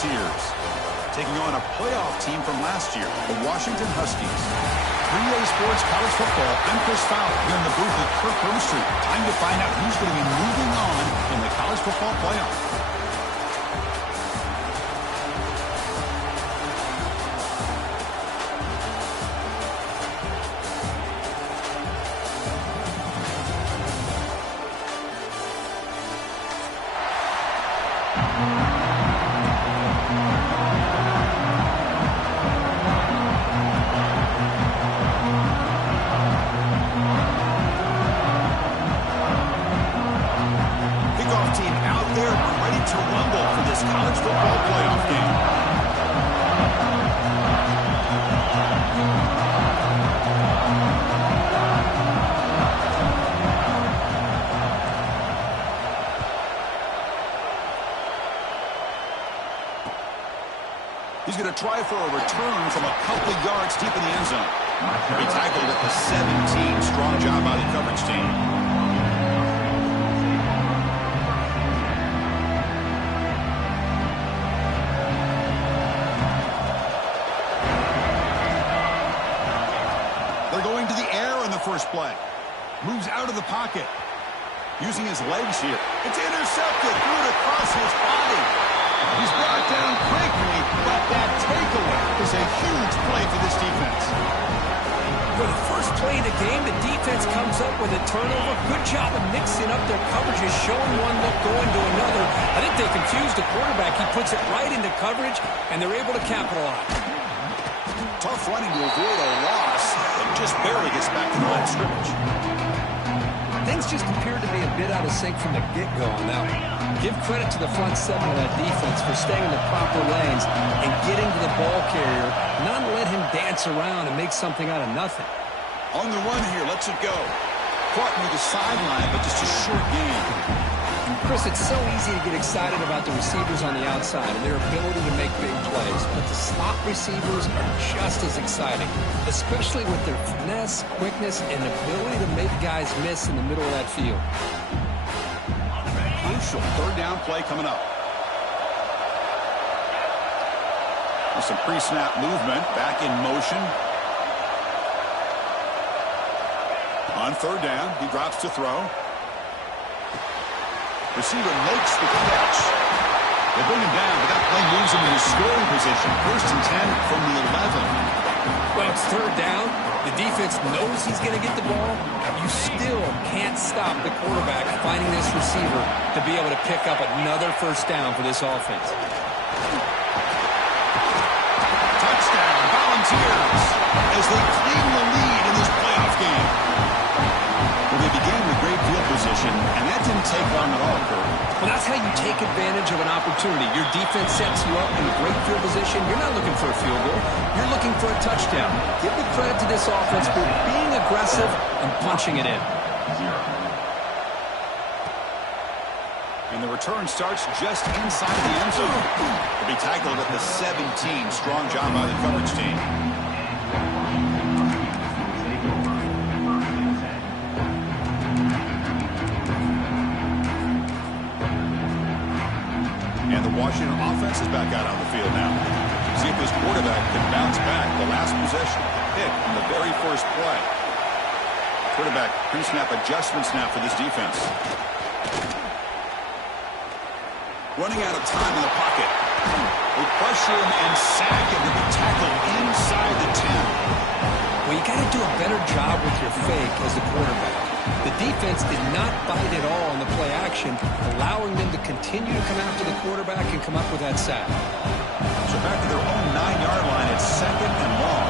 Volunteers. Taking on a playoff team from last year, the Washington Huskies. 3A Sports College Football. I'm Chris Fowler here in the booth with Kirk Broomstreet. Time to find out who's going to be moving on in the college football playoff. He's going to try for a return from a couple of yards deep in the end zone. He'll be tackled at the 17. Strong job by the coverage team. They're going to the air on the first play. Moves out of the pocket. Using his legs here. It's intercepted. Threw it across his body. He's brought down quickly, but that takeaway is a huge play for this defense. For the first play of the game, the defense comes up with a turnover. Good job of mixing up their coverages, showing one look, going to another. I think they confused the quarterback. He puts it right into coverage, and they're able to capitalize. Tough running to avoid a loss, and just barely gets back to the line of scrimmage. Things just appeared to be a bit out of sync from the get-go on that one. Give credit to the front seven of that defense for staying in the proper lanes and getting to the ball carrier, not let him dance around and make something out of nothing. On the run here, lets it go. Caught near the sideline, but just a short gain. Chris, it's so easy to get excited about the receivers on the outside and their ability to make big plays, but the slot receivers are just as exciting, especially with their finesse, quickness, and ability to make guys miss in the middle of that field. Crucial third down play coming up. With some pre-snap movement, back in motion. On third down, he drops to throw. Receiver makes the catch. They bring him down, but that play moves him in his scoring position. 1st and 10 from the 11. Well, it's third down. The defense knows he's going to get the ball. You still can't stop the quarterback finding this receiver to be able to pick up another first down for this offense. Touchdown, Volunteers, as they claim the lead in this playoff game. Well, they began with great field position, and that didn't take long at all, Kurt. Well, that's how you take advantage of an opportunity. Your defense sets you up in great field position. You're not looking for a field goal. You're looking for a touchdown. Give the credit to this offense for being aggressive and punching it in. And the return starts just inside the end zone. He'll be tackled at the 17. Strong job by the coverage team. And the Washington offense is back out on the field now. See if this quarterback can bounce back. The last possession, pick on the very first play. Quarterback pre-snap adjustments now for this defense. Running out of time in the pocket. They pressure him and sack him to be tackled inside the 10. Well, you got to do a better job with your fake as a quarterback. The defense did not bite at all on the play action, allowing them to continue to come after the quarterback and come up with that sack. So back to their own 9-yard line. It's 2nd and long.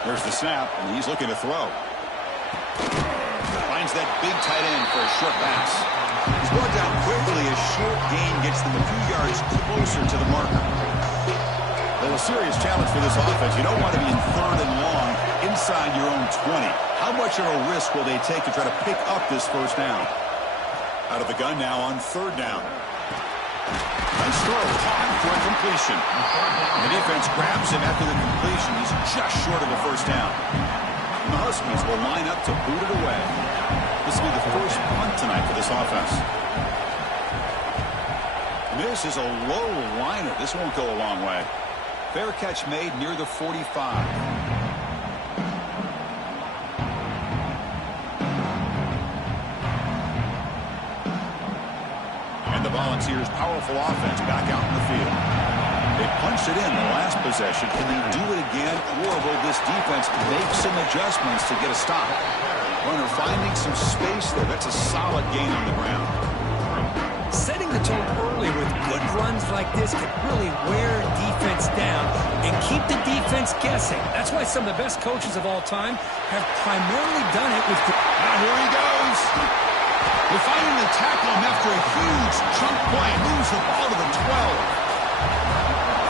There's the snap, and he's looking to throw. Finds that big tight end for a short pass. He's brought down quickly. A short gain gets them a few yards closer to the marker. Well, a serious challenge for this offense. You don't want to be in 3rd and long inside your own 20. How much of a risk will they take to try to pick up this first down? Out of the gun now on third down. Nice throw, caught for a completion. The defense grabs him after the completion. He's just short of a first down. And the Huskies will line up to boot it away. This will be the first punt tonight for this offense. This is a low liner. This won't go a long way. Fair catch made near the 45. And the Volunteers' powerful offense back out in the field. They punched it in the last possession. Can they do it again, or will this defense make some adjustments to get a stop? Runner finding some space there. That's a solid gain on the ground. Setting the tone early with good runs like this can really wear defense down and keep the defense guessing. That's why some of the best coaches of all time have primarily done it with... Now here he goes. They finally tackle him after a huge chunk play. Moves the ball to the 12.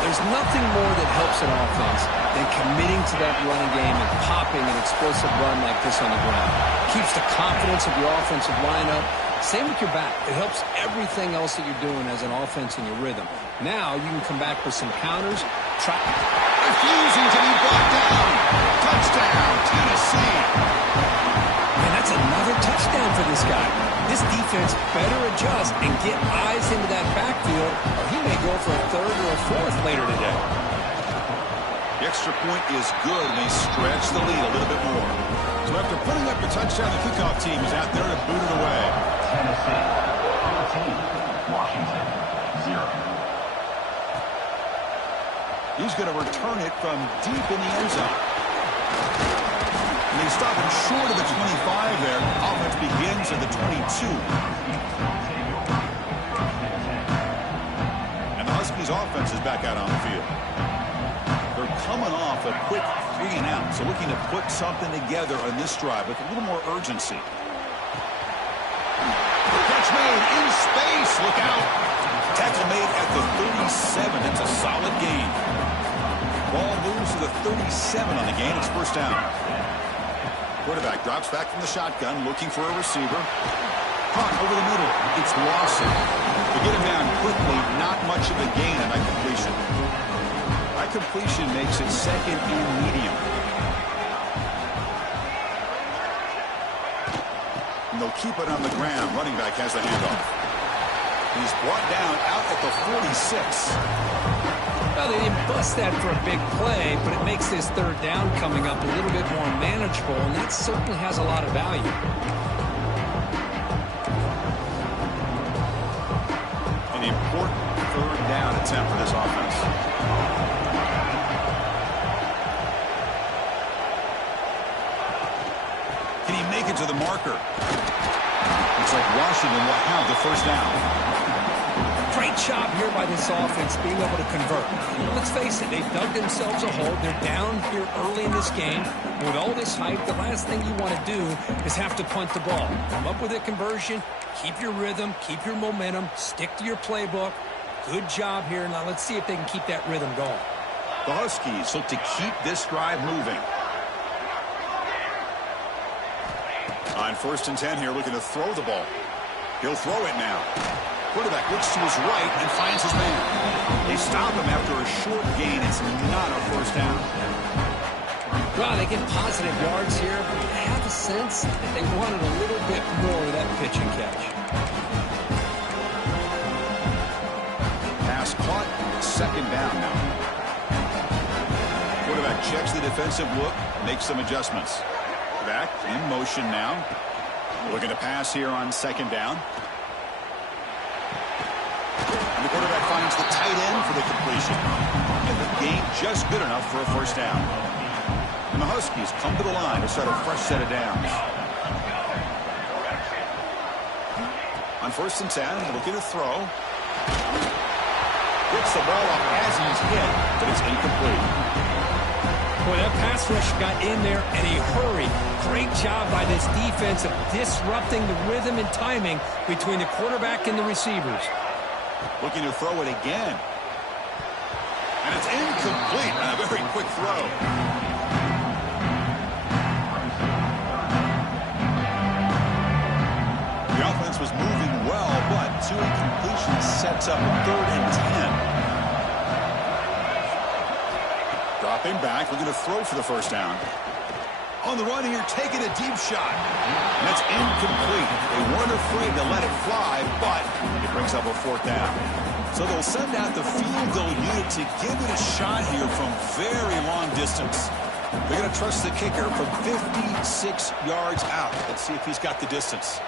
There's nothing more that helps an offense than committing to that running game and popping an explosive run like this on the ground. Keeps the confidence of your offensive lineup. Same with your back. It helps everything else that you're doing as an offense in your rhythm. Now you can come back with some counters. Refusing to be brought down. Touchdown, Tennessee. And that's another touchdown for this guy. This defense better adjust and get eyes into that backfield, or he may go for a third or a fourth later today. The extra point is good, and they stretch the lead a little bit more. So after putting up the touchdown, the kickoff team is out there to boot it away. Tennessee, 14, Washington, 0. He's going to return it from deep in the end zone. And they stop him short of the 25 there. Offense begins at the 22. And the Huskies offense is back out on the field. They're coming off a quick 3-and-out, so looking to put something together on this drive with a little more urgency. Catch made in space. Look out. Tackle made at the 37. That's a solid gain. Ball moves to the 37 on the gain. It's first down. Quarterback drops back from the shotgun, looking for a receiver. Caught over the middle. It's Lawson. To get him down quickly, not much of a gain on that completion. That completion makes it second and medium. And they'll keep it on the ground. Running back has the handoff. He's brought down out at the 46. Well, they didn't bust that for a big play, but it makes this third down coming up a little bit more manageable, and that certainly has a lot of value. An important third down attempt for this offense. Can he make it to the marker? Looks like Washington will have the first down. Great job here by this offense being able to convert. Let's face it, they've dug themselves a hole. They're down here early in this game. With all this hype, the last thing you want to do is have to punt the ball. Come up with a conversion, keep your rhythm, keep your momentum, stick to your playbook. Good job here. Now let's see if they can keep that rhythm going. The Huskies look to keep this drive moving. On 1st and 10 here, looking to throw the ball. He'll throw it now. Quarterback looks to his right and finds his man. They stop him after a short gain. It's not a first down. Well, they get positive yards here, but I have a sense that they wanted a little bit more of that pitch and catch. Pass caught. Second down now. Quarterback checks the defensive look, makes some adjustments. Back in motion now. Looking to pass here on second down. And the quarterback finds the tight end for the completion. And the gain just good enough for a first down. And the Huskies come to the line to start a fresh set of downs. On 1st and 10, looking to throw. Gets the ball up as he's hit, but it's incomplete. Boy, that pass rush got in there, and he hurried. Great job by this defense of disrupting the rhythm and timing between the quarterback and the receivers. Looking to throw it again. And it's incomplete. A very quick throw. The offense was moving well ensuing completion sets up 3rd and 10. Dropping back, we're going to throw for the first down. On the run here, taking a deep shot. And that's incomplete. They weren't afraid to let it fly, but it brings up a 4th down. So they'll send out the field goal unit to give it a shot here from very long distance. They're going to trust the kicker from 56 yards out. Let's see if he's got the distance.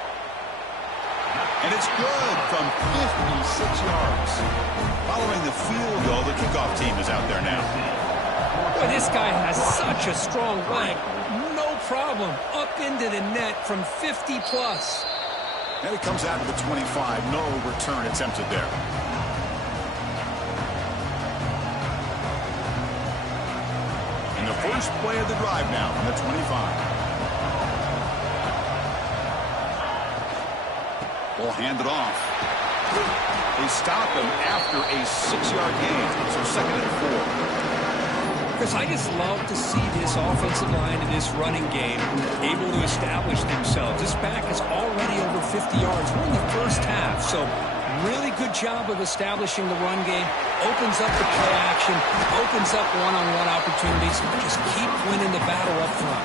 And it's good from 56 yards. Following the field goal, the kickoff team is out there now. Boy, this guy has such a strong leg. No problem. Up into the net from 50-plus. And it comes out to the 25. No return attempted there. And the first play of the drive now from the 25. Ball handed off. They stop him after a 6-yard gain. So 2nd and 4. Chris, I just love to see this offensive line in this running game able to establish themselves. This back is already over 50 yards. We're in the first half, so really good job of establishing the run game. Opens up the play action, opens up one-on-one opportunities. Just keep winning the battle up front.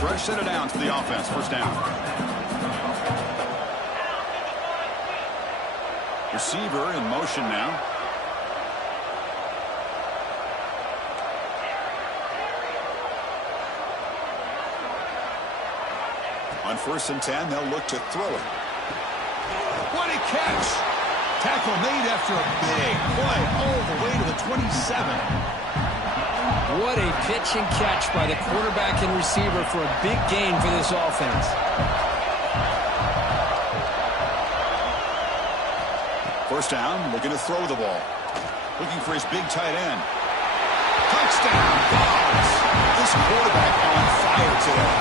Fresh set of downs for the offense. First down. Receiver in motion now. On 1st and 10, they'll look to throw it. What a catch! Tackle made after a big play all the way to the 27. What a pitch and catch by the quarterback and receiver for a big gain for this offense. First down, looking to throw the ball. Looking for his big tight end. Touchdown, Dogs! This quarterback on fire today.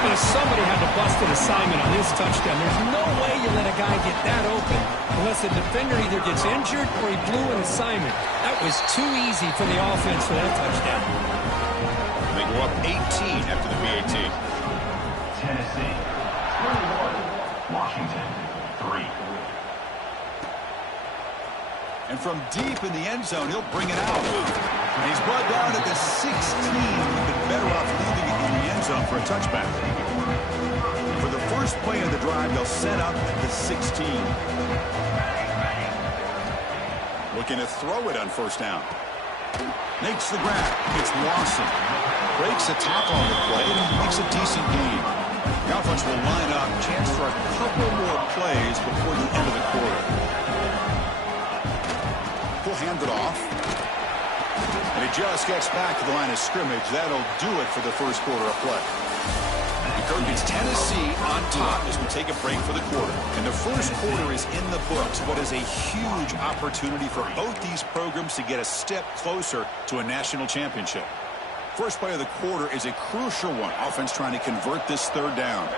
But if somebody had to bust an assignment on this touchdown, there's no way you let a guy get that open unless the defender either gets injured or he blew an assignment. That was too easy for the offense for that touchdown. They go up 18 after the PAT. Tennessee 31, Washington 3. And from deep in the end zone, he'll bring it out. And he's brought down at the 16. He'd been better off leaving it in the end zone for a touchback. For the first play of the drive, they'll set up at the 16. Looking to throw it on first down. Makes the grab. It's Lawson. Breaks a tackle on the play and makes a decent gain. The offense will line up. Chance for a couple more plays before the end of the quarter. He'll hand it off. And it just gets back to the line of scrimmage. That'll do it for the first quarter of play. It's Tennessee on top as we take a break for the quarter. And the first quarter is in the books. What is a huge opportunity for both these programs to get a step closer to a national championship. First play of the quarter is a crucial one. Offense trying to convert this 3rd down.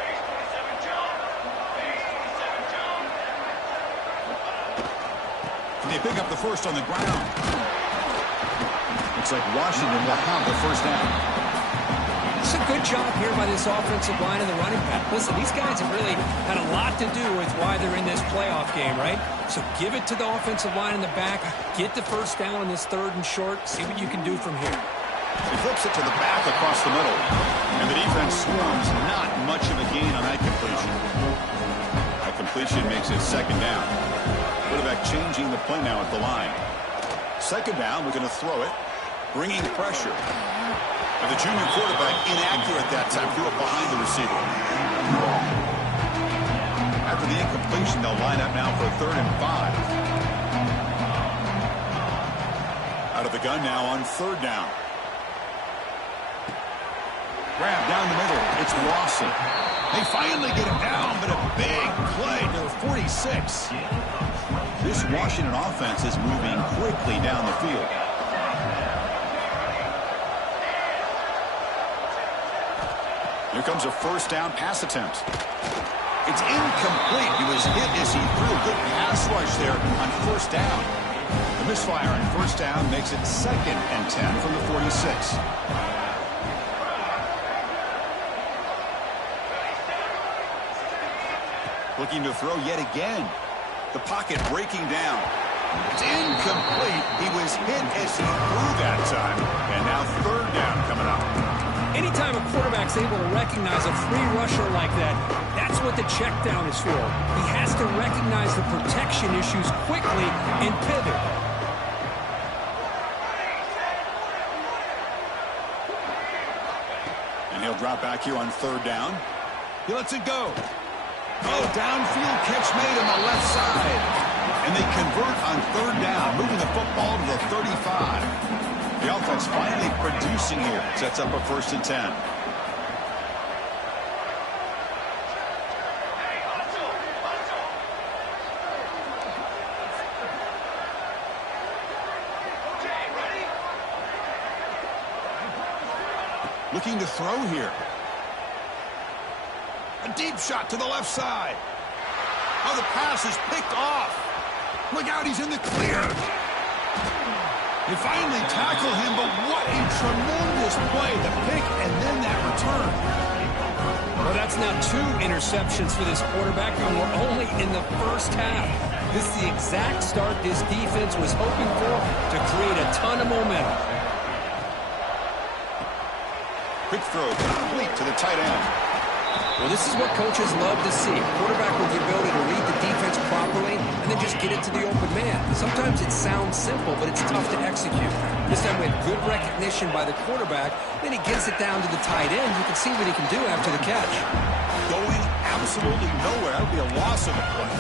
They pick up the first on the ground. Looks like Washington will have the first down. It's a good job here by this offensive line and the running back. Listen, these guys have really had a lot to do with why they're in this playoff game, right? So give it to the offensive line in the back. Get the first down on this 3rd and short. See what you can do from here. He flips it to the back across the middle. And the defense swarms. Not much of a gain on that completion. That completion makes it 2nd down. Quarterback changing the play now at the line. 2nd down, we're going to throw it. Bringing pressure. And the junior quarterback inaccurate that time. Threw it behind the receiver. After the incompletion, they'll line up now for a 3rd and 5. Out of the gun now on 3rd down. Grab down the middle. It's Lawson. They finally get him down, but a big play to the 46. This Washington offense is moving quickly down the field. Here comes a first down pass attempt. It's incomplete. He was hit as he threw a good pass rush there on 1st down. The misfire on 1st down makes it 2nd and 10 from the 46. Looking to throw yet again. The pocket breaking down. It's incomplete. He was hit as he threw that time. And now third down coming up. Anytime a quarterback's able to recognize a free rusher like that, that's what the check down is for. He has to recognize the protection issues quickly and pivot. And he'll drop back here on third down. He lets it go. Oh, downfield catch made on the left side. And they convert on third down, moving the football to the 35. The offense finally producing here. Sets up a 1st and 10. Looking to throw here. A deep shot to the left side. Oh, the pass is picked off. Look out, he's in the clear. They finally tackle him, but what a tremendous play. The pick and then that return. Well, that's now 2 interceptions for this quarterback, and we're only in the first half. This is the exact start this defense was hoping for to create a ton of momentum. Quick throw, complete to the tight end. Well, this is what coaches love to see. A quarterback with the ability to read the defense properly and then just get it to the open man. Sometimes it sounds simple, but it's tough to execute. This time with good recognition by the quarterback, then he gets it down to the tight end. You can see what he can do after the catch. Going absolutely nowhere. That would be a loss of a play.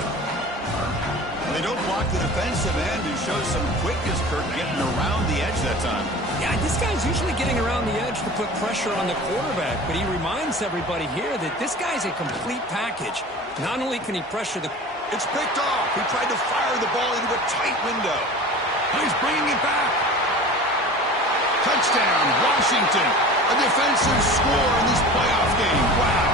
They don't block the defensive end, who shows some quickness, Kirk, getting around the edge that time. Yeah, this guy's usually getting around the edge to put pressure on the quarterback, but he reminds everybody here that this guy's a complete package. Not only can he pressure the... It's picked off. He tried to fire the ball into a tight window. He's bringing it back. Touchdown, Washington. A defensive score in this playoff game. Wow.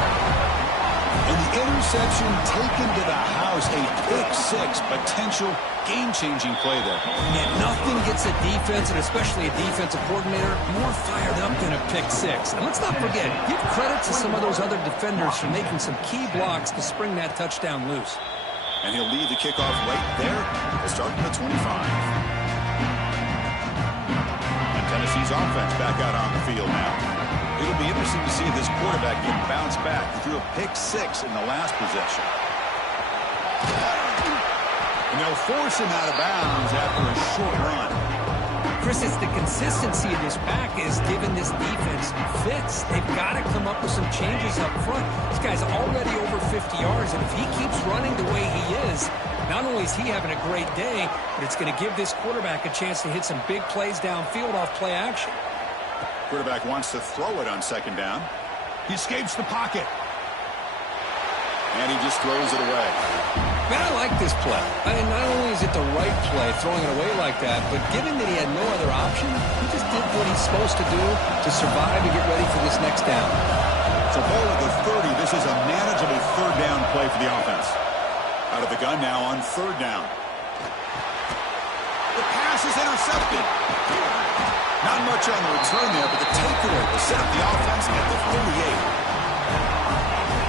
And the interception taken to the house, a pick-6, potential game-changing play there. Yeah, nothing gets a defense, and especially a defensive coordinator, more fired up than a pick-6. And let's not forget, give credit to some of those other defenders for making some key blocks to spring that touchdown loose. And he'll lead the kickoff right there. We'll start from the 25. And Tennessee's offense back out on the field now. It'll be interesting to see if this quarterback can bounce back. He threw a pick-6 in the last possession. And they'll force him out of bounds after a short run. Chris, it's the consistency of this back is giving this defense fits. They've got to come up with some changes up front. This guy's already over 50 yards, and if he keeps running the way he is, not only is he having a great day, but it's going to give this quarterback a chance to hit some big plays downfield off play action. Quarterback wants to throw it on second down. He escapes the pocket. And he just throws it away. Man, I like this play. I mean, not only is it the right play, throwing it away like that, but given that he had no other option, he just did what he's supposed to do to survive and get ready for this next down. So ball at the 30. This is a manageable third down play for the offense. Out of the gun now on third down. The pass is intercepted. Not much on the return there, but the takeaway will set up the offense at the 38.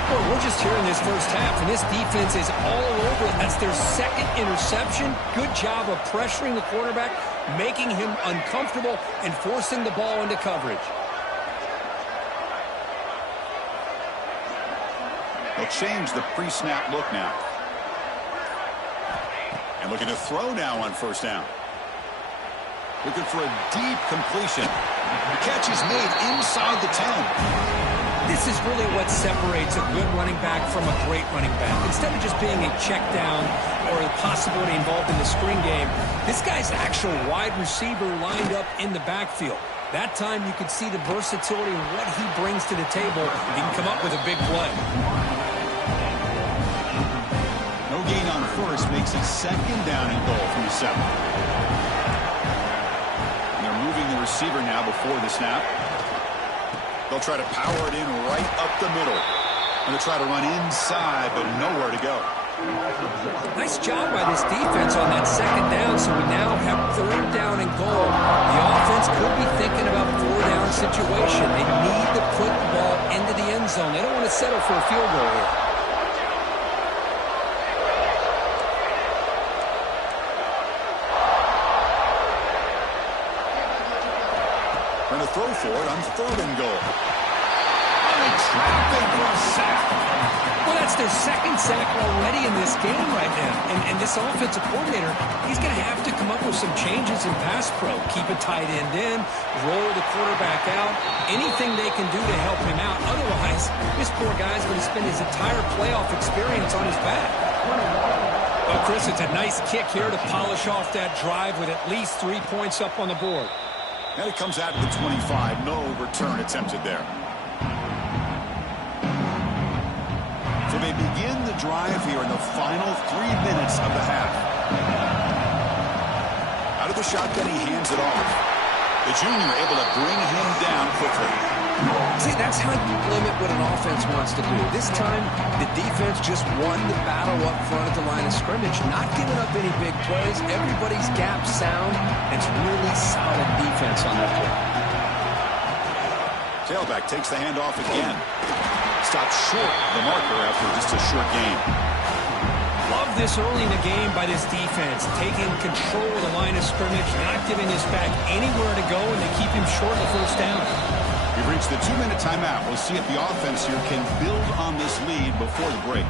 Well, we're just here in this first half, and this defense is all over it. That's their second interception. Good job of pressuring the quarterback, making him uncomfortable, and forcing the ball into coverage. They'll change the pre-snap look now. And looking to throw now on first down. Looking for a deep completion. The catch is made inside the 10. This is really what separates a good running back from a great running back. Instead of just being a check down or the possibility involved in the screen game, this guy's actual wide receiver lined up in the backfield. That time you could see the versatility and what he brings to the table. He can come up with a big play. No gain on first makes it second down and goal from the 7. And they're moving the receiver now before the snap. They'll try to power it in right up the middle. And they'll try to run inside, but nowhere to go. Nice job by this defense on that second down, so we now have third down and goal. The offense could be thinking about a four-down situation. They need to put the ball into the end zone. They don't want to settle for a field goal here. throw for it on 3rd and goal. Trapping for a sack. Well, that's their 2nd sack already in this game right now. And this offensive coordinator, he's going to have to come up with some changes in pass pro. Keep a tight end in, roll the quarterback out, anything they can do to help him out. Otherwise, this poor guy's going to spend his entire playoff experience on his back. Well, Chris, it's a nice kick here to polish off that drive with at least 3 points up on the board. And it comes out to the 25. No return attempted there. So they begin the drive here in the final 3 minutes of the half. Out of the shotgun, he hands it off. The junior able to bring him down quickly. See, that's how you limit what an offense wants to do. This time, the defense just won the battle up front at the line of scrimmage, not giving up any big plays. Everybody's gap sound. It's really solid defense on that play. Tailback takes the handoff again. Stopped short of the marker after just a short gain. Love this early in the game by this defense, taking control of the line of scrimmage, not giving this back anywhere to go, and they keep him short of the 1st down. We've reached the 2-minute timeout. We'll see if the offense here can build on this lead before the break.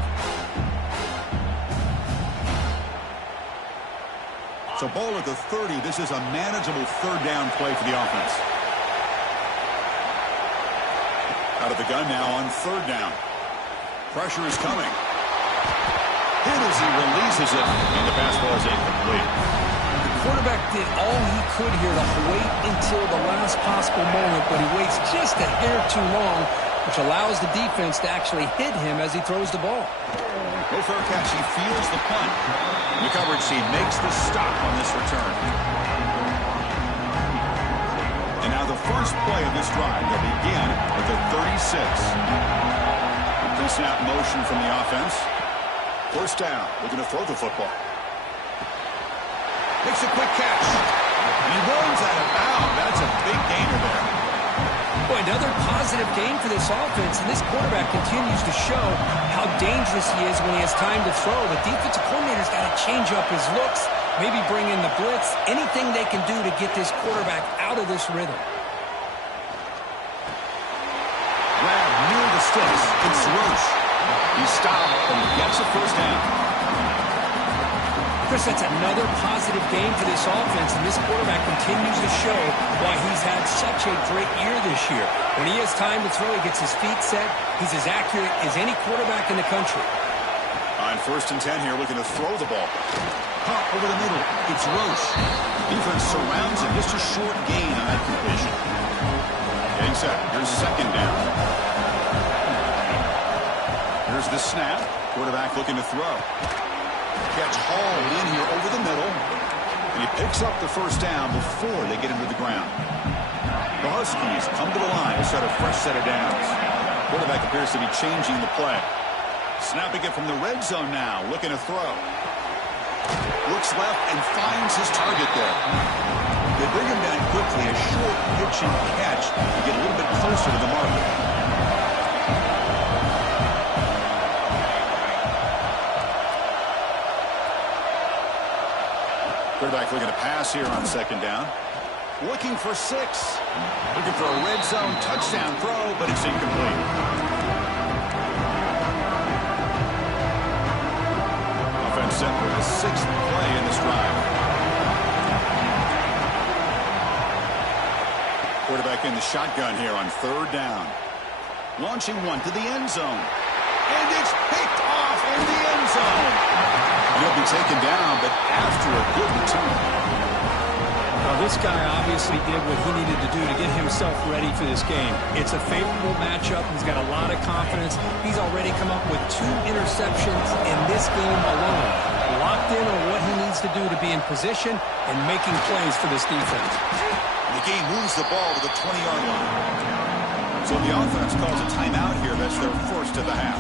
So ball at the 30. This is a manageable 3rd down play for the offense. Out of the gun now on 3rd down. Pressure is coming. Hit as he releases it, and the pass ball is incomplete. The quarterback did all he could here to wait until the last possible moment, but he waits just a hair too long, which allows the defense to actually hit him as he throws the ball. No fair catch. He feels the punt. The coverage team makes the stop on this return. And now the first play of this drive will begin at the 36. Pre-snap motion from the offense. 1st down. Looking to throw the football. Makes a quick catch. And he runs out of bounds. That's a big gainer there. Boy, another positive game for this offense, and this quarterback continues to show how dangerous he is when he has time to throw. The defensive coordinator's got to change up his looks, maybe bring in the blitz, anything they can do to get this quarterback out of this rhythm. Grab near the sticks. It's Roche. He stopped and he gets a 1st down. Chris, that's another positive game for this offense, and this quarterback continues to show why he's had such a great year this year. When he has time to throw, he gets his feet set. He's as accurate as any quarterback in the country. On 1st and 10 here, looking to throw the ball. Pop over the middle. It's Roche. Defense surrounds him. Just a short gain on that completion. Getting set. Here's 2nd down. Here's the snap. Quarterback looking to throw. Catch hauled in here over the middle. And he picks up the 1st down before they get him to the ground. The Huskies come to the line to set a fresh set of downs. Quarterback appears to be changing the play. Snapping it from the red zone now, looking to throw. Looks left and finds his target there. They bring him down quickly, a short pitch and catch to get a little bit closer to the marker. Quarterback looking to pass here on 2nd down. Looking for 6. Looking for a red zone touchdown throw, but it's incomplete. Offense set for the 6th play in this drive. Quarterback in the shotgun here on 3rd down. Launching one to the end zone. And it's picked off in the end zone. He'll be taken down, but after a good return. Well, this guy obviously did what he needed to do to get himself ready for this game. It's a favorable matchup. He's got a lot of confidence. He's already come up with 2 interceptions in this game alone. Locked in on what he needs to do to be in position and making plays for this defense. The game moves the ball to the 20-yard line. So the offense calls a timeout here. That's their 1st of the half.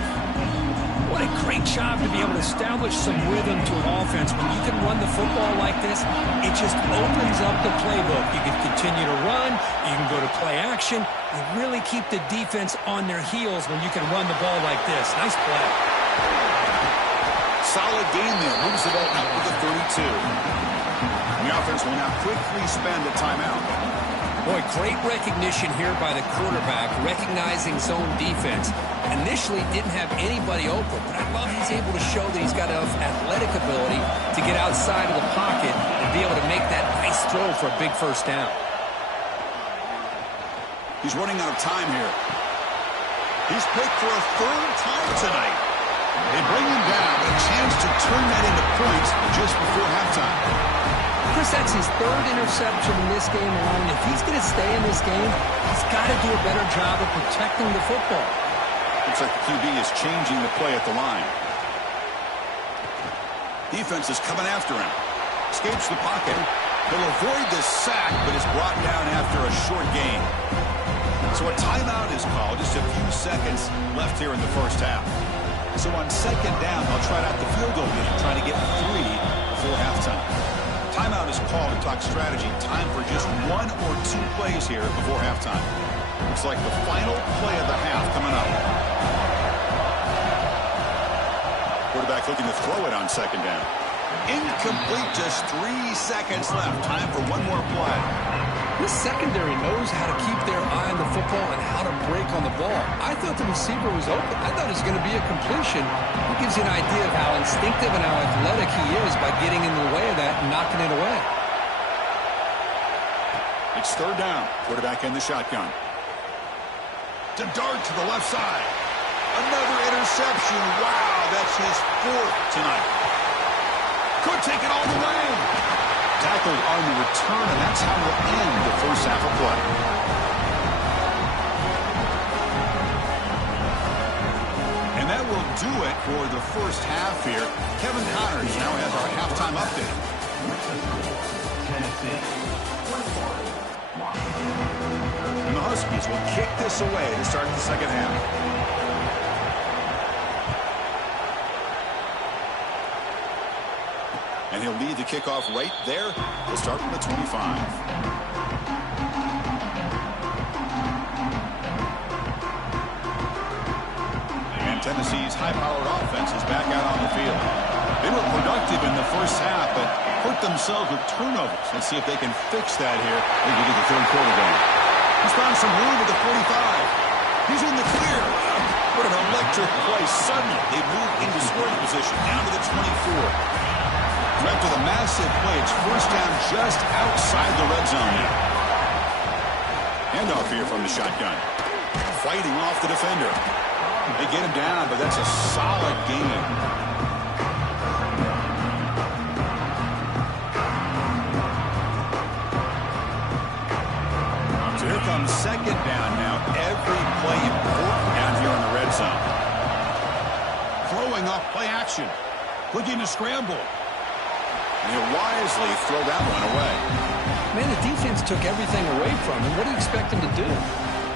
What a great job to be able to establish some rhythm to an offense. When you can run the football like this, it just opens up the playbook. You can continue to run. You can go to play action. You really keep the defense on their heels when you can run the ball like this. Nice play. Solid game there. Moves the ball out to the 32. The offense will now quickly spend a timeout. Boy, great recognition here by the quarterback, recognizing zone defense. Initially didn't have anybody open, but I love he's able to show that he's got enough athletic ability to get outside of the pocket and be able to make that nice throw for a big first down. He's running out of time here. He's picked for a third time tonight. They bring him down, a chance to turn that into points just before halftime. Chris, that's his third interception in this game alone. If he's going to stay in this game, he's got to do a better job of protecting the football. Looks like the QB is changing the play at the line. Defense is coming after him. Escapes the pocket. He'll avoid the sack, but is brought down after a short gain. So a timeout is called. Just a few seconds left here in the first half. So on second down, they'll try out the field goal unit, trying to get 3 before halftime. Timeout is called to talk strategy. Time for just 1 or 2 plays here before halftime. Looks like the final play of the half coming up. Quarterback looking to throw it on second down. Incomplete, just 3 seconds left. Time for one more play. This secondary knows how to keep their eye on the football and how to break on the ball. I thought the receiver was open. I thought it was going to be a completion. It gives you an idea of how instinctive and how athletic he is by getting in the way of that and knocking it away. It's third down. Quarterback in the shotgun. To dart to the left side. Another interception. Wow, that's his 4th tonight. Could take it all the way. Tackled on the return, and that's how we'll end the first half of play. And that will do it for the first half here. Kevin Connors now has our halftime update. And the Huskies will kick this away to start the second half. And he'll lead the kickoff right there. We'll start from the 25. And Tennessee's high-powered offense is back out on the field. They were productive in the first half, but hurt themselves with turnovers. Let's see if they can fix that here as we get the third quarter going. He's found some room at the 45. He's in the clear. What an electric play. Suddenly, they move into scoring position down to the 24. After the massive play, it's first down just outside the red zone now. Handoff here from the shotgun. Fighting off the defender. They get him down, but that's a solid gain. So here comes second down now. Every play important down here in the red zone. Throwing off play action. Looking to scramble. And he'll wisely throw that one away. Man, the defense took everything away from him. What do you expect him to do?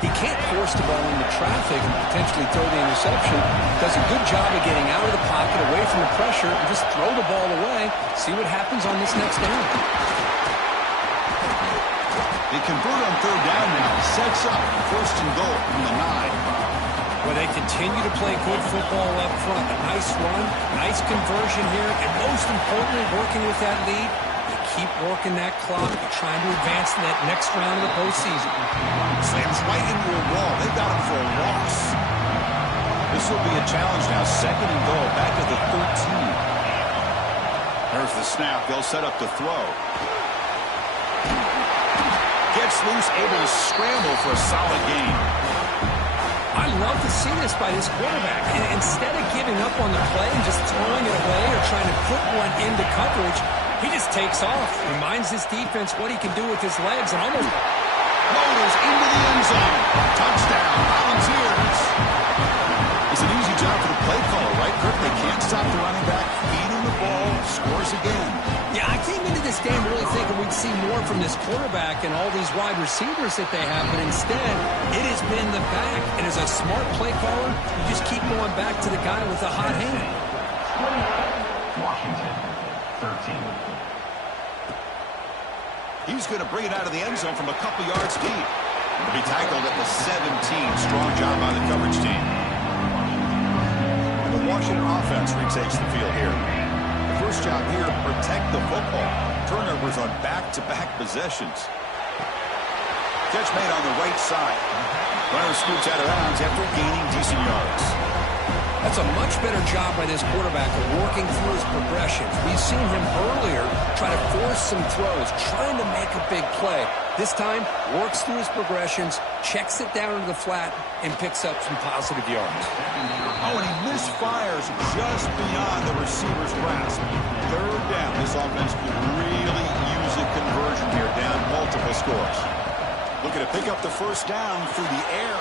He can't force the ball into traffic and potentially throw the interception. Does a good job of getting out of the pocket, away from the pressure, and just throw the ball away. See what happens on this next down. They convert on third down now. Sets up first and goal from the 9. Where they continue to play good football up front. A nice run, nice conversion here, and most importantly, working with that lead, they keep working that clock, trying to advance to that next round of the postseason. Slams right into a wall. They got him for a loss. This will be a challenge now. Second and goal, back at the 13. There's the snap. They'll set up the throw. Gets loose, able to scramble for a solid gain. I love to see this by this quarterback. And instead of giving up on the play and just throwing it away or trying to put one into coverage, he just takes off. Reminds his defense what he can do with his legs and almost rolls into the end zone. Touchdown, Volunteers. It's an easy job for the play caller, right, Kirk? They can't stop the running back, feed him the ball, scores again. Yeah, I came into this game really thinking we'd see more from this quarterback and all these wide receivers that they have, but instead, it has been the back. And as a smart play caller, you just keep going back to the guy with the hot hand. Washington, 13. He's going to bring it out of the end zone from a couple yards deep. He'll be tackled at the 17. Strong job by the coverage team. The Washington offense retakes the field here. First job here, protect the football. Turnovers on back-to-back possessions. Catch made on the right side. Runner scoots out of bounds after gaining decent yards. That's a much better job by this quarterback of working through his progressions. We've seen him earlier try to force some throws, trying to make a big play. This time, works through his progressions, checks it down into the flat, and picks up some positive yards. Oh, and he misfires just beyond the receiver's grasp. Third down. This offense could really use a conversion here, down multiple scores. Looking to pick up the first down through the air.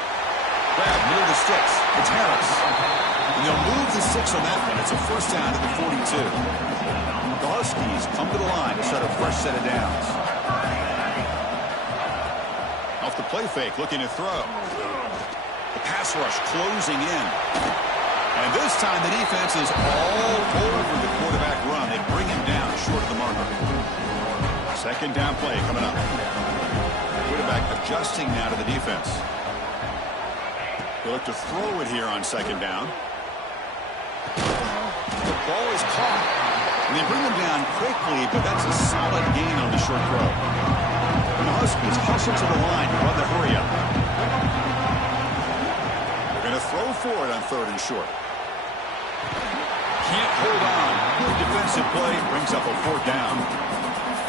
Grab near the sticks. It's Harris. And they'll move the 6 on that one. It's a first down at the 42. The Huskies come to the line to start a fresh set of downs. Off the play fake, looking to throw. The pass rush closing in. And this time the defense is all over the quarterback run. They bring him down short of the marker. Second down play coming up. Quarterback adjusting now to the defense. They'll look to throw it here on second down. The ball is caught. And they bring him down quickly, but that's a solid gain on the short throw. And the Huskies hustle to the line to run the hurry up. They're going to throw for it on third and short. Can't hold on. Good defensive play brings up a fourth down.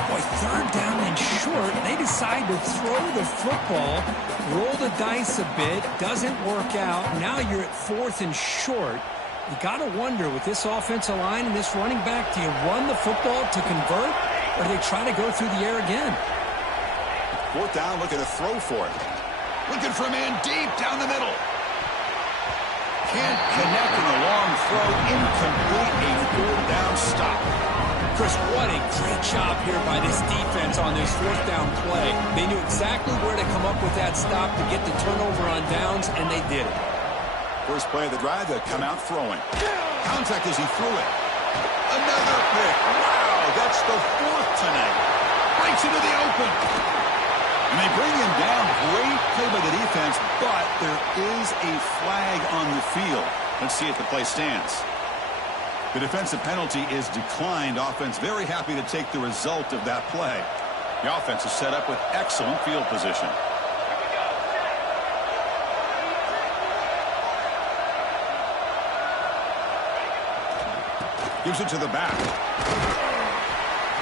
Boy, third down and short. They decide to throw the football, roll the dice a bit, doesn't work out. Now you're at fourth and short. You got to wonder, with this offensive line and this running back, do you run the football to convert, or do they try to go through the air again? Fourth down, looking to throw for it. Looking for a man deep down the middle. Can't connect in the long throw. Incomplete, a fourth down stop. Chris, what a great job here by this defense on this fourth down play. They knew exactly where to come up with that stop to get the turnover on downs, and they did it. First play of the drive, they come out throwing. Contact as he threw it. Another pick. Wow, that's the fourth tonight. Breaks into the open. And they bring him down. Great play by the defense, but there is a flag on the field. Let's see if the play stands. The defensive penalty is declined. Offense very happy to take the result of that play. The offense is set up with excellent field position. Gives it to the back.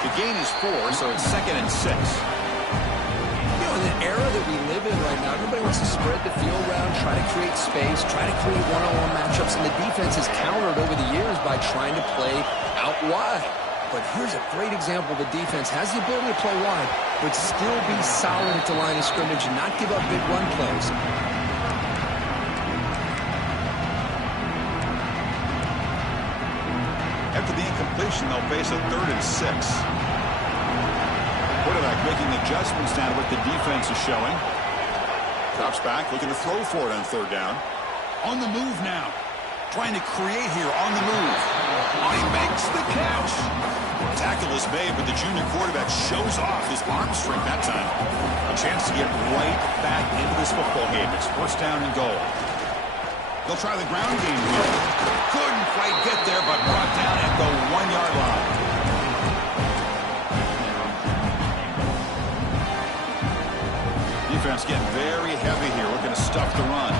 The gain is 4, so it's 2nd and 6. You know, in the era that we live in right now, everybody wants to spread the field around, try to create space, try to create one-on-one matchups, and the defense has countered over the years by trying to play out wide. But here's a great example. The defense has the ability to play wide, but still be solid at the line of scrimmage and not give up big run plays. After the incompletion, they'll face a 3rd and 6. Quarterback making adjustments now to what the defense is showing. Drops back, looking to throw for it on 3rd down. On the move now. Trying to create here on the move. Oh, he makes the catch. Tackle is made, but the junior quarterback shows off his arm strength that time. A chance to get right back into this football game. It's first down and goal. They'll try the ground game here. Couldn't quite get there, but brought down at the 1-yard line. Defense getting very heavy here, looking to stuff the run.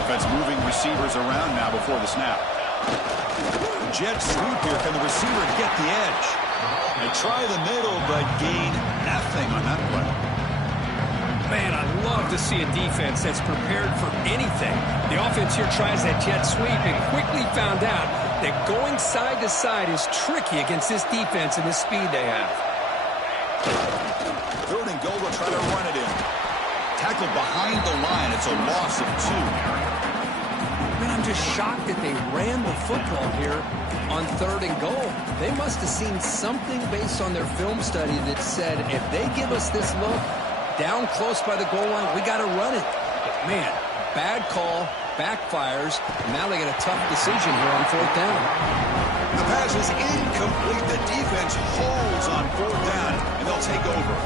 Offense moving receivers around now before the snap. Jet sweep here. Can the receiver get the edge? They try the middle, but gain nothing on that play. Man, I love to see a defense that's prepared for anything. The offense here tries that jet sweep and quickly found out that going side to side is tricky against this defense and the speed they have. 3rd and goal, they'll try to run it in. Tackled behind the line. It's a loss of 2. Man, I'm just shocked that they ran the football here on 3rd and goal. They must have seen something based on their film study that said, if they give us this look, down close by the goal line, we got to run it. But man, bad call, backfires, and now they get a tough decision here on 4th down. The pass is incomplete. The defense holds on 4th down, and they'll take over.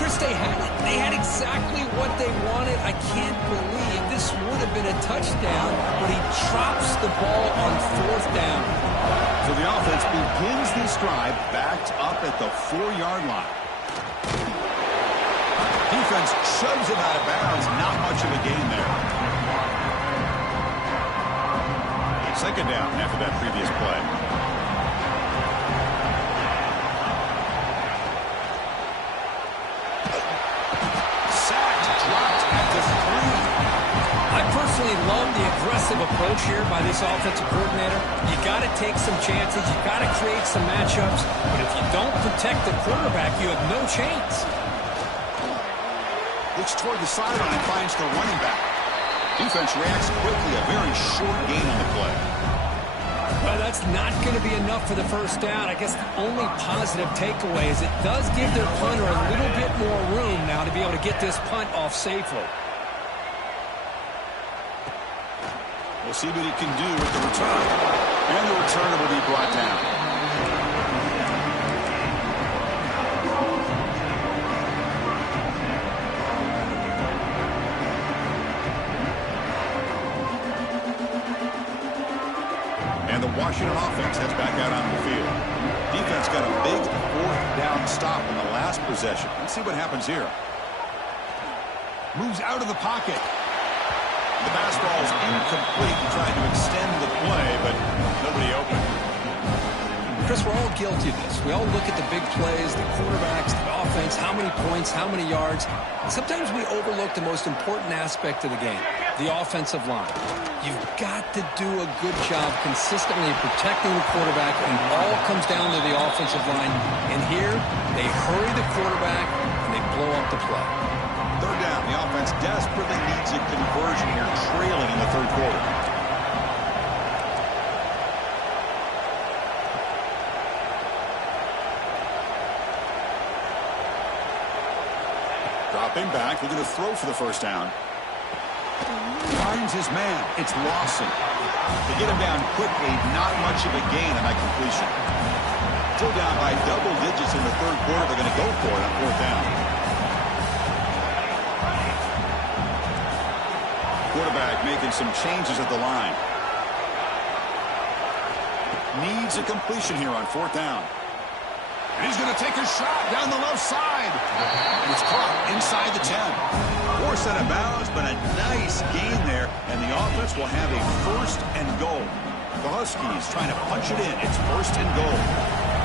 Chris, they had it. They had exactly what they wanted. I can't believe this would have been a touchdown, but he drops the ball on 4th down. So the offense begins this drive backed up at the 4-yard line. defense shoves him out of bounds. Not much of a gain there. Second down after that previous play. Sacked, dropped at the 3. I personally love the aggressive approach here by this offensive coordinator. You got to take some chances. You got to create some matchups. But if you don't protect the quarterback, you have no chance. Looks toward the sideline and finds the running back. Defense reacts quickly. A very short gain on the play. Well, that's not going to be enough for the first down. I guess the only positive takeaway is it does give their punter a little bit more room now to be able to get this punt off safely. We'll see what he can do with the return. And the returner will be brought down. And the Washington offense heads back out on the field. Defense got a big fourth down stop in the last possession. Let's see what happens here. Moves out of the pocket. The pass ball is incomplete. He tried to extend the play, but nobody open. Chris, we're all guilty of this. We all look at the big plays, the quarterbacks, the offense, how many points, how many yards. And sometimes we overlook the most important aspect of the game, the offensive line. You've got to do a good job consistently protecting the quarterback, and it all comes down to the offensive line. And here, they hurry the quarterback, and they blow up the play. Third down. The offense desperately needs a conversion here, trailing in the third quarter. Dropping back, looking to throw for the first down. Finds his man. It's Lawson. They get him down quickly. Not much of a gain on that completion. Still down by double digits in the third quarter. They're going to go for it on fourth down. Quarterback making some changes at the line. Needs a completion here on fourth down. And he's going to take a shot down the left side. It's caught inside the 10. Forced out of bounds, but a nice gain there. And the offense will have a first and goal. The Huskies trying to punch it in. It's first and goal.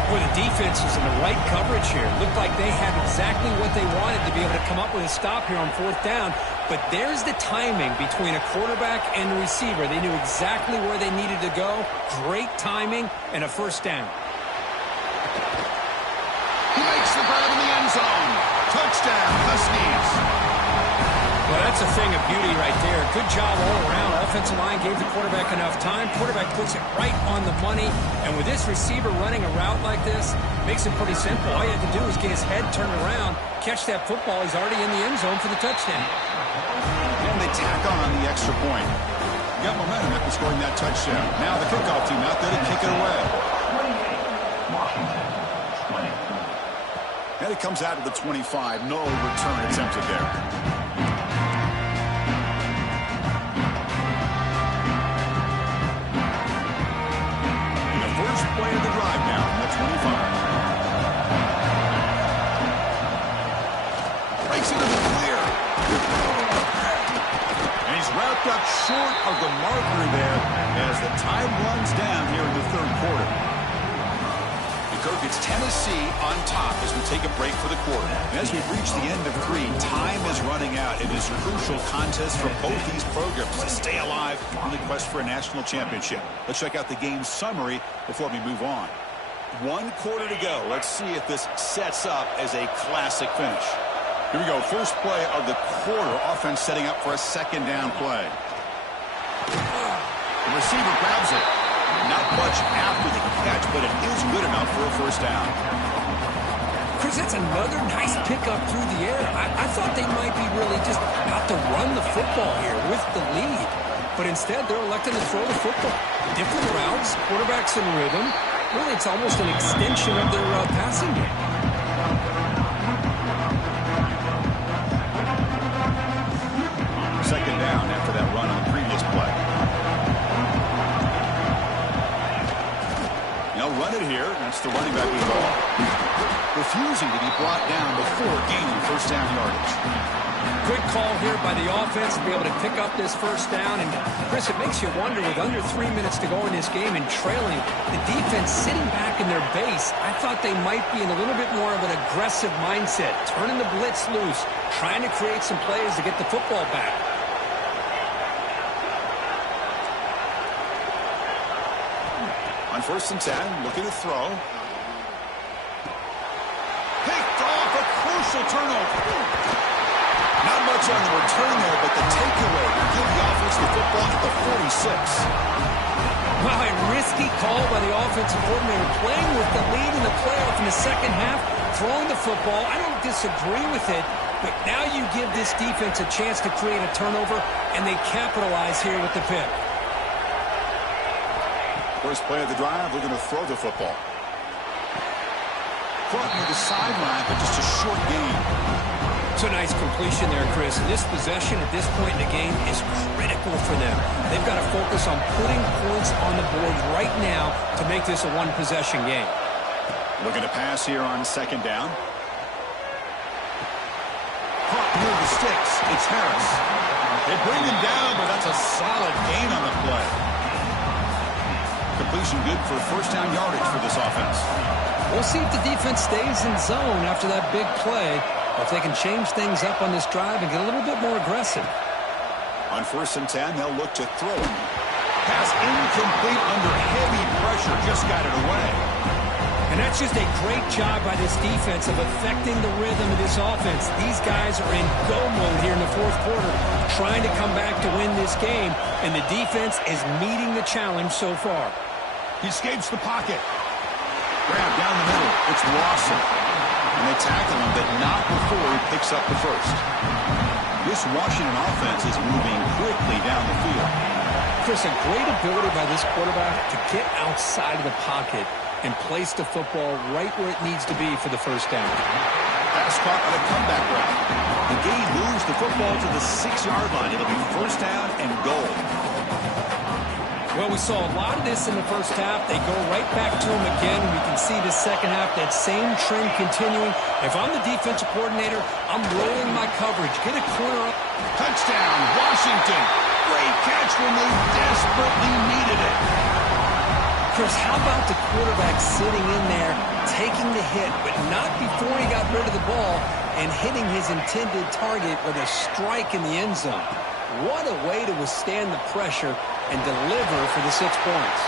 Boy, the defense was in the right coverage here. Looked like they had exactly what they wanted to be able to come up with a stop here on fourth down. But there's the timing between a quarterback and a receiver. They knew exactly where they needed to go. Great timing and a first down. He makes the grab in the end zone. Touchdown, Huskies. Well, that's a thing of beauty right there. Good job all around. Offensive line gave the quarterback enough time. Quarterback puts it right on the money. And with this receiver running a route like this, makes it pretty simple. All you have to do is get his head turned around, catch that football. He's already in the end zone for the touchdown. And they tack on the extra point. Got momentum after scoring that touchdown. Now the kickoff team out there to kick it away. And it comes out to the 25. No return attempted there. First play of the drive now from the 25. Breaks into the clear. And he's wrapped up short of the marker there as the time runs down here in the third quarter. Kirk, it's Tennessee on top as we take a break for the quarter. And as we've reached the end of 3, time is running out. It is a crucial contest for both these programs to stay alive in the quest for a national championship. Let's check out the game summary before we move on. 1 quarter to go. Let's see if this sets up as a classic finish. Here we go. First play of the quarter. Offense setting up for a second down play. The receiver grabs it. Not much after the catch, but it is good enough for a first down. Chris, that's another nice pickup through the air. I thought they might be really just about to run the football here with the lead. But instead, they're electing to throw the football. Different routes, quarterbacks in rhythm. Really, it's almost an extension of their passing game. Second down after that run on the previous play. They'll run it here. That's the running back we call. Refusing to be brought down before gaining first down yardage. Good call here by the offense to be able to pick up this first down. And, Chris, it makes you wonder, with under 3 minutes to go in this game and trailing, the defense sitting back in their base, I thought they might be in a little bit more of an aggressive mindset, turning the blitz loose, trying to create some plays to get the football back. On 1st and 10, looking to throw. Picked off, a crucial turnover. Not much on the return there, but the takeaway will give the offense the football at the 46. Wow, a risky call by the offensive coordinator, playing with the lead in the playoff in the second half, throwing the football. I don't disagree with it, but now you give this defense a chance to create a turnover, and they capitalize here with the pick. First play of the drive, looking to throw the football. Caught near the sideline, but just a short gain. It's a nice completion there, Chris. And this possession at this point in the game is critical for them. They've got to focus on putting points on the board right now to make this a one-possession game. Looking to pass here on 2nd down. Caught near the sticks. It's Harris. They bring him down, but that's a solid gain on the play. Completion good for first down yardage for this offense. We'll see if the defense stays in zone after that big play, or if they can change things up on this drive and get a little bit more aggressive. On 1st and 10, they'll look to throw it. Pass incomplete under heavy pressure. Just got it away. And that's just a great job by this defense of affecting the rhythm of this offense. These guys are in go mode here in the 4th quarter, trying to come back to win this game, and the defense is meeting the challenge so far. He escapes the pocket. Grab down the middle. It's Lawson. And they tackle him, but not before he picks up the first. This Washington offense is moving quickly down the field. Chris, a great ability by this quarterback to get outside of the pocket and place the football right where it needs to be for the first down. Pass caught on a comeback route. The gain moves the football to the 6-yard line. It'll be first down and goal. Well, we saw a lot of this in the first half. They go right back to him again. We can see the second half, that same trend continuing. If I'm the defensive coordinator, I'm rolling my coverage. Get a corner up. Touchdown, Washington. Great catch when they desperately needed it. Chris, how about the quarterback sitting in there, taking the hit, but not before he got rid of the ball and hitting his intended target with a strike in the end zone. What a way to withstand the pressure and deliver for the 6 points.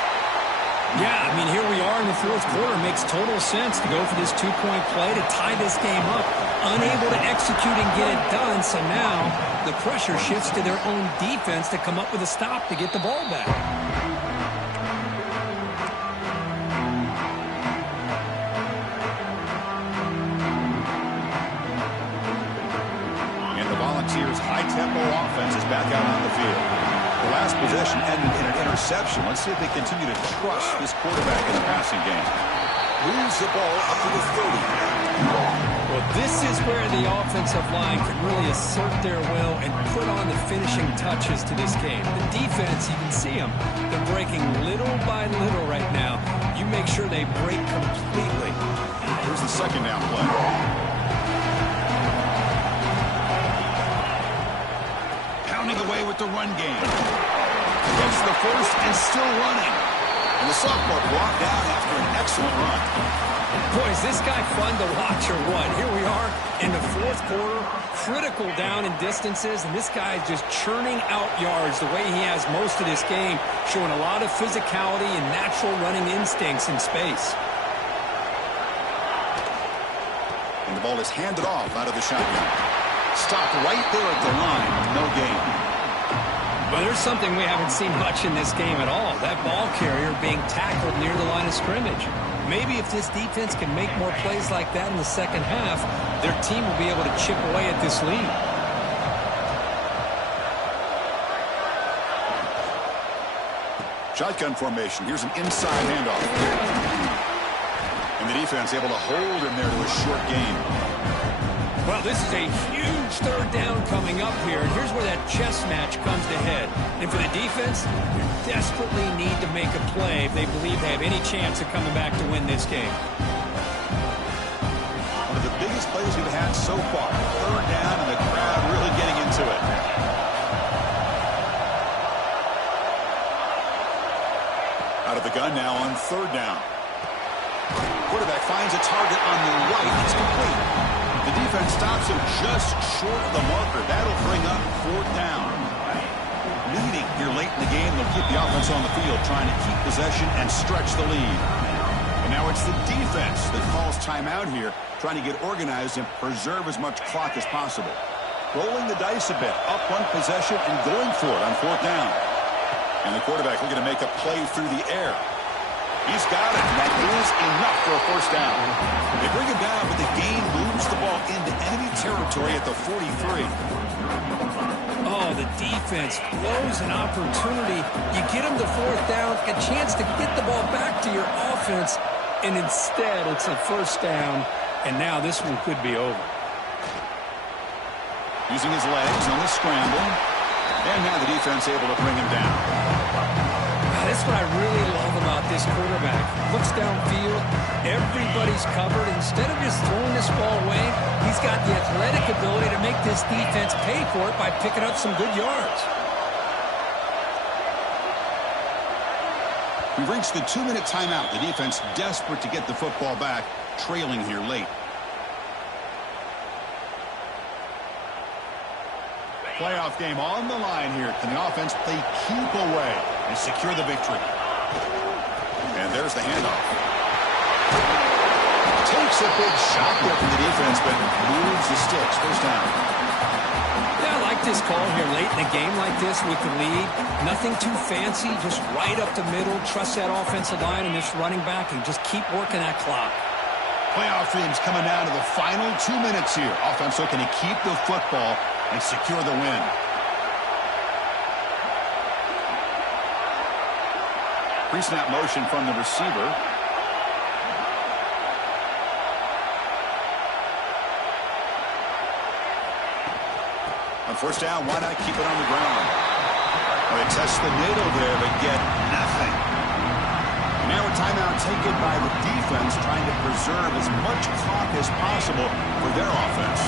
Yeah, I mean, here we are in the 4th quarter. It makes total sense to go for this 2-point play to tie this game up. Unable to execute and get it done, so now the pressure shifts to their own defense to come up with a stop to get the ball back. Volunteers' high-tempo offense is back out on the field. The last possession ended in an interception. Let's see if they continue to trust this quarterback in the passing game. Moves the ball up to the 30. Well, this is where the offensive line can really assert their will and put on the finishing touches to this game. The defense, you can see them. They're breaking little by little right now. You make sure they break completely. Here's the 2nd down play. Away with the run game. Gets the first and still running. And the sophomore brought down after an excellent run. Boy, is this guy fun to watch or what? Here we are in the 4th quarter, critical down in distances, and this guy is just churning out yards the way he has most of this game, showing a lot of physicality and natural running instincts in space. And the ball is handed off out of the shotgun. Stopped right there at the line. No gain. Well, there's something we haven't seen much in this game at all. That ball carrier being tackled near the line of scrimmage. Maybe if this defense can make more plays like that in the second half, their team will be able to chip away at this lead. Shotgun formation. Here's an inside handoff. And the defense able to hold him there to a short gain. Well, this is a huge 3rd down coming up here. And here's where that chess match comes to head. And for the defense, they desperately need to make a play if they believe they have any chance of coming back to win this game. One of the biggest plays we've had so far. 3rd down, and the crowd really getting it. Out of the gun now on third down. Quarterback finds a target on the right. It's complete. The defense stops him just short of the marker. That'll bring up fourth down. Leading here late in the game, they'll keep the offense on the field, trying to keep possession and stretch the lead. And now it's the defense that calls timeout here, trying to get organized and preserve as much clock as possible. Rolling the dice a bit, up one possession and going for it on fourth down. And the quarterback looking to make a play through the air. He's got it, and that is enough for a first down. They bring him down, but the gain moves the ball into enemy territory at the 43. Oh, the defense blows an opportunity. You get them to fourth down, a chance to get the ball back to your offense, and instead it's a first down, and now this one could be over. Using his legs on the scramble, and now the defense able to bring him down. That's what I really love about this quarterback. Looks downfield, everybody's covered. Instead of just throwing this ball away, he's got the athletic ability to make this defense pay for it by picking up some good yards. We've reached the 2-minute timeout. The defense desperate to get the football back, trailing here late. Playoff game on the line here. Can the offense play keep away and secure the victory? And there's the handoff. Takes a big shot there from the defense, but moves the sticks. First down. Yeah, I like this call here late in a game like this with the lead. Nothing too fancy, just right up the middle. Trust that offensive line and this running back and just keep working that clock. Playoff dreams coming down to the final 2 minutes here. Offense looking to keep the football and secure the win. Pre-snap motion from the receiver. On first down, why not keep it on the ground? Well, they test the middle there, but get nothing. Now a timeout taken by the defense, trying to preserve as much clock as possible for their offense.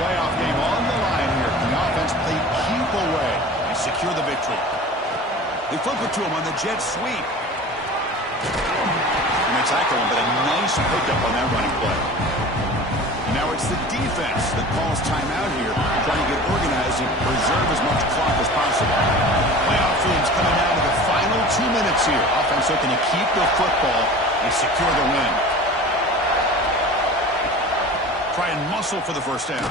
Playoff game on the line here. Can the offense play keep away and secure the victory? They flip it to him on the jet sweep. And they tackle him, but a nice pickup on that running play. Now it's the defense that calls timeout here, trying to get organized and preserve as much clock as possible. Playoff themes coming down to the final 2 minutes here. Offense looking to keep the football and secure the win. Try and muscle for the first down.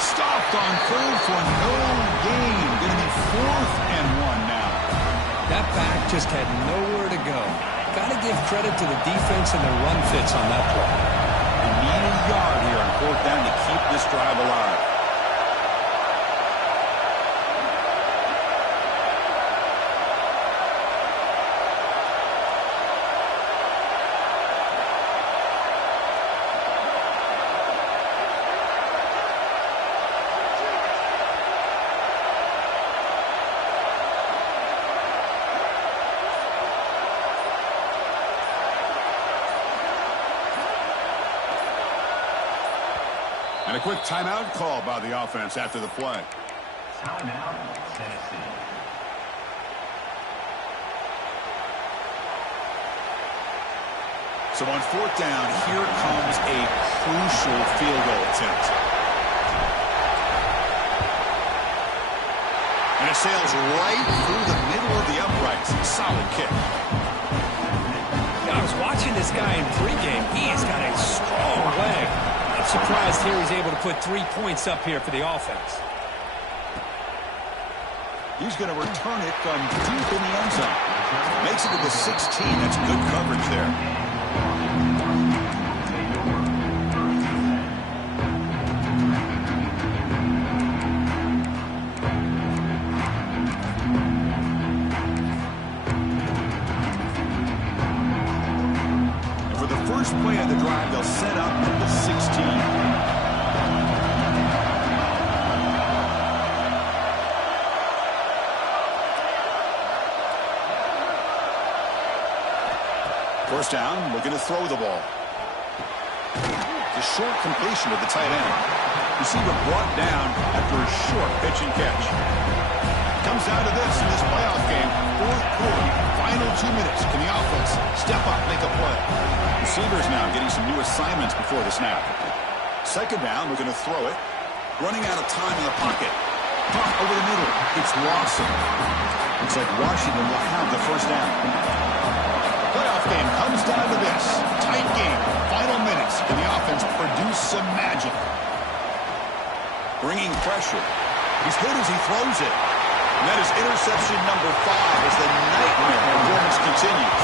Stopped on third for no gain. Going to be 4th and 1 now. That back just had nowhere to go. Got to give credit to the defense and the run fits on that play. They need a yard here on 4th down to keep this drive alive. And a quick timeout call by the offense after the play. Timeout, Tennessee. So on 4th down, here comes a crucial field goal attempt. And it sails right through the middle of the uprights. Solid kick. I was watching this guy in pregame. He has got a strong leg. I'm surprised here he's able to put 3 points up here for the offense. He's going to return it from deep in the end zone. Makes it to the 16. That's good coverage there. First play of the drive, they'll set up at the 16. First down, looking to throw the ball. It's a short completion with the tight end. Receiver brought down after a short pitch and catch. Comes down to this in this playoff game. Fourth quarter, final 2 minutes. Can the offense step up, make a play? Receivers now getting some new assignments before the snap. Second down, we're going to throw it. Running out of time in the pocket. Pop over the middle. It's Lawson. Looks like Washington will have the first down. Playoff game comes down to this. Tight game. Final minutes. Can the offense produce some magic? Bringing pressure. He's good as he throws it. And that is interception number 5 as the nightmare performance continues.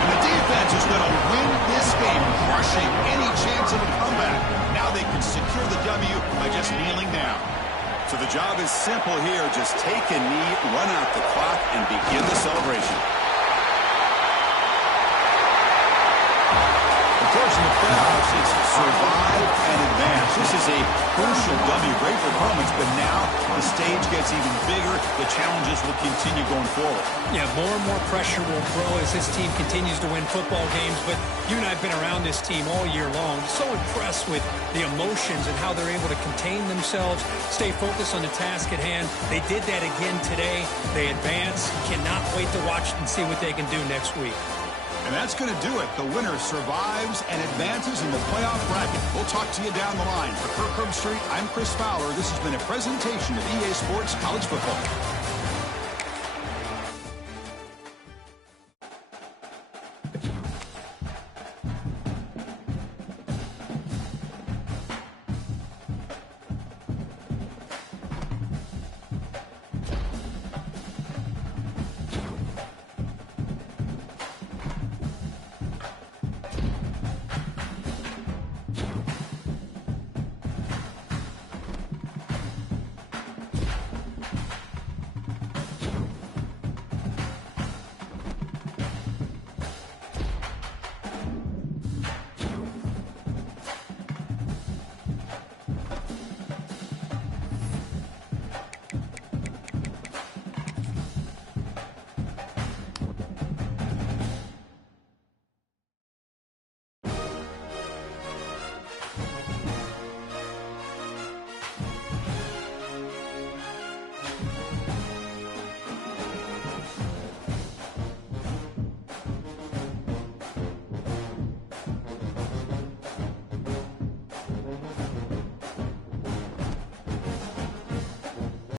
And the defense is going to win this game, crushing any chance of a comeback. Now they can secure the W by just kneeling down. So the job is simple here. Just take a knee, run out the clock, and begin the celebration. Of course, in the playoffs, it's survive and advance. This is a crucial W. Great performance, but now the stage gets even bigger. The challenges will continue going forward. Yeah, more and more pressure will grow as this team continues to win football games. But you and I have been around this team all year long. So impressed with the emotions and how they're able to contain themselves, stay focused on the task at hand. They did that again today. They advance. Cannot wait to watch and see what they can do next week. And that's going to do it. The winner survives and advances in the playoff bracket. We'll talk to you down the line. For Kirk Herbstreit, I'm Chris Fowler. This has been a presentation of EA Sports College Football.